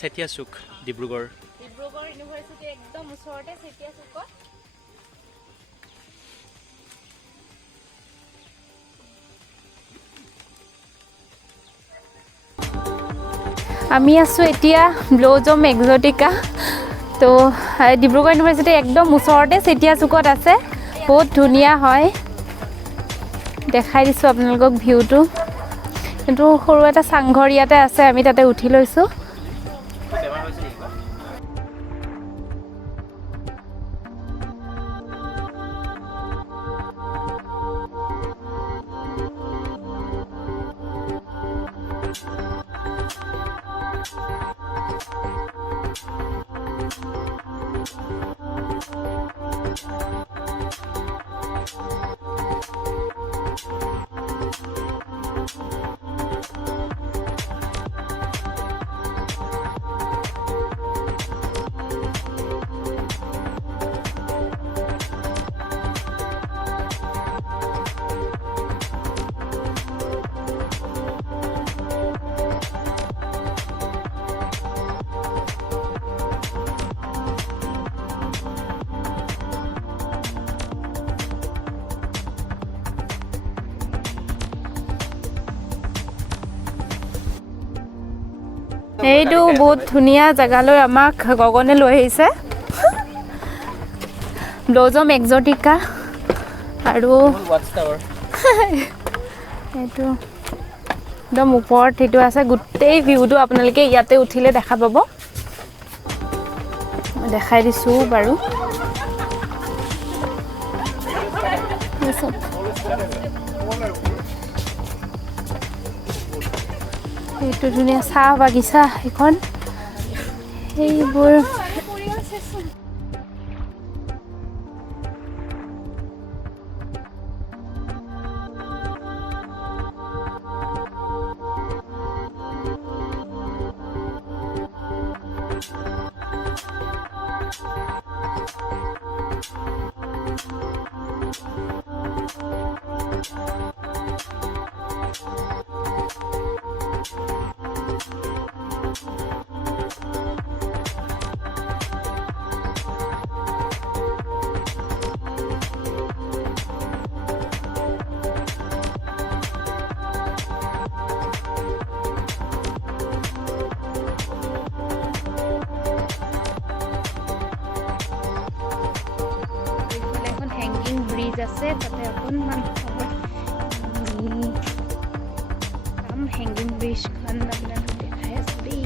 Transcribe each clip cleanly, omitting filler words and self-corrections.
চেতিয়াচুক Dibrugarh university একদম ওচৰতে চেতিয়াচুকত। আমি আছোঁ এতিয়া ব্ল'জম এক্সটিকা। তো ডিব্ৰুগড় ইউনিভাৰ্চিটি একদম ওচৰতে চেতিয়াচুকত আছে। বহুত ধুনীয়া হয়, দেখাই দিছোঁ আপোনালোকক ভিউটো। কিন্তু সৰু এটা চাংঘৰ ইয়াতে আছে, আমি তাতে উঠি লৈছোঁ। এইটো বহুত ধুনীয়া জেগালৈ আমাক গগনে লৈ আহিছে, ব্ল'জম এক্সটিকা। আৰু এইটো একদম ওপৰত সেইটো আছে, গোটেই ভিউটো আপোনালোকে ইয়াতে উঠিলে দেখা পাব। দেখাই দিছোঁ বাৰু। এইটো ধুনীয়া চাহ বাগিচা এখন, সেইবোৰ আছে, তাতে অকণমান হেংগিং ব্ৰিজখন আপোনালোকে দেখাই আছো দেই।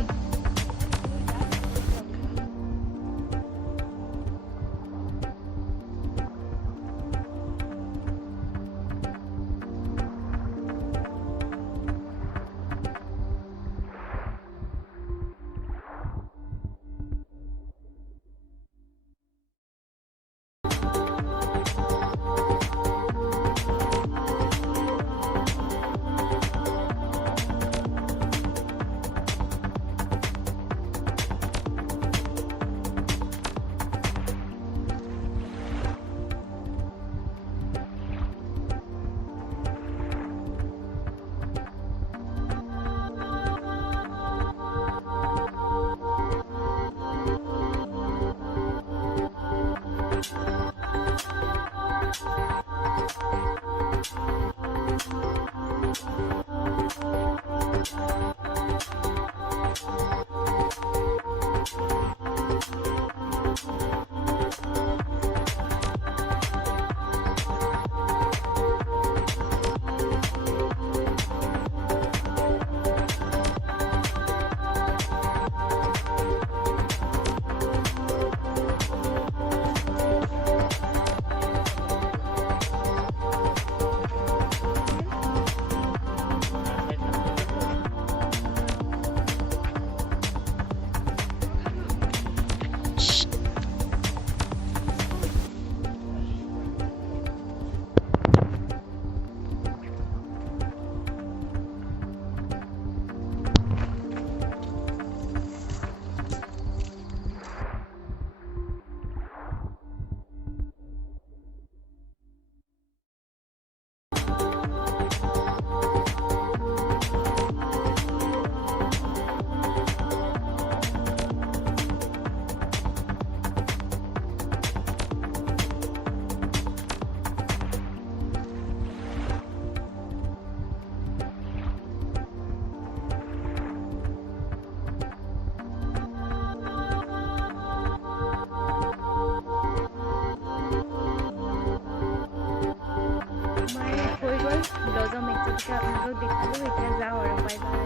গতিকে আপোনালোকক দেখালোঁ এতিয়া যাওঁ আৰু বাই বাই